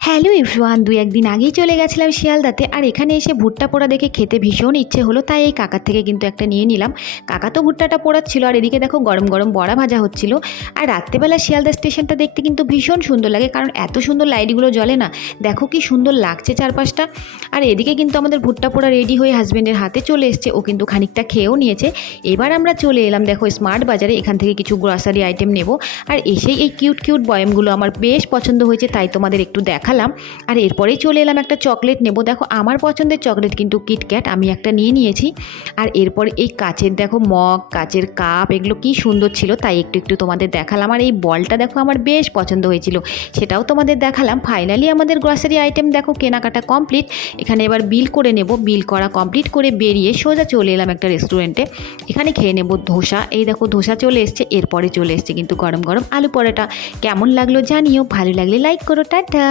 Hello everyone, দুই একদিন আগেই চলে গেছিলাম শিয়ালদাতে। আর এখানে এসে ভুট্টা পোড়া দেখে খেতে ভীষণ ইচ্ছে হলো, তাই এই কাকার থেকে কিন্তু একটা নিয়ে নিলাম। কাকা তো ভুট্টাটা পোড়াচ্ছিল, আর এদিকে দেখো গরম গরম বড়া ভাজা হচ্ছিল। আর রাত্রেবেলা শিয়ালদা স্টেশনটা দেখতে কিন্তু ভীষণ সুন্দর লাগে, কারণ এত সুন্দর লাইটগুলো জ্বলে না, দেখো কি সুন্দর লাগছে চারপাশটা। আর এদিকে কিন্তু আমাদের ভুট্টা পোড়া রেডি হয়ে হাজব্যান্ডের হাতে চলে এসছে, ও কিন্তু খানিকটা খেয়েও নিয়েছে। এবার আমরা চলে এলাম দেখো স্মার্ট বাজারে, এখান থেকে কিছু গ্রসারি আইটেম নেব। আর এসেই এই কিউট কিউট বয়ামগুলো আমার বেশ পছন্দ হয়েছে, তাই তোমাদের একটু দেখালাম। আর এরপরেই চলে এলাম একটা চকলেট নেব। দেখো আমার পছন্দের চকলেট কিন্তু কিটক্যাট, আমি একটা নিয়ে নিয়েছি। আর এরপর এই কাচের দেখো মগ, কাচের কাপ, এগুলো কি সুন্দর ছিল, তাই একটু একটু তোমাদের দেখালাম। আর এই বলটা দেখো আমার বেশ পছন্দ হয়েছিল, সেটাও তোমাদের দেখালাম। ফাইনালি আমাদের গ্রসারি আইটেম দেখো কেনাকাটা কমপ্লিট। এখানে এবার বিল করে নেব। বিল করা কমপ্লিট করে বেরিয়ে সোজা চলে এলাম একটা রেস্টুরেন্টে, এখানে খেয়ে নেব ধোসা। এই দেখো ধোসা চলে এসছে, এরপরে চলে এসছে কিন্তু গরম গরম আলু পরোটা। কেমন লাগলো জানিও, ভালো লাগলে লাইক করো, টাটা।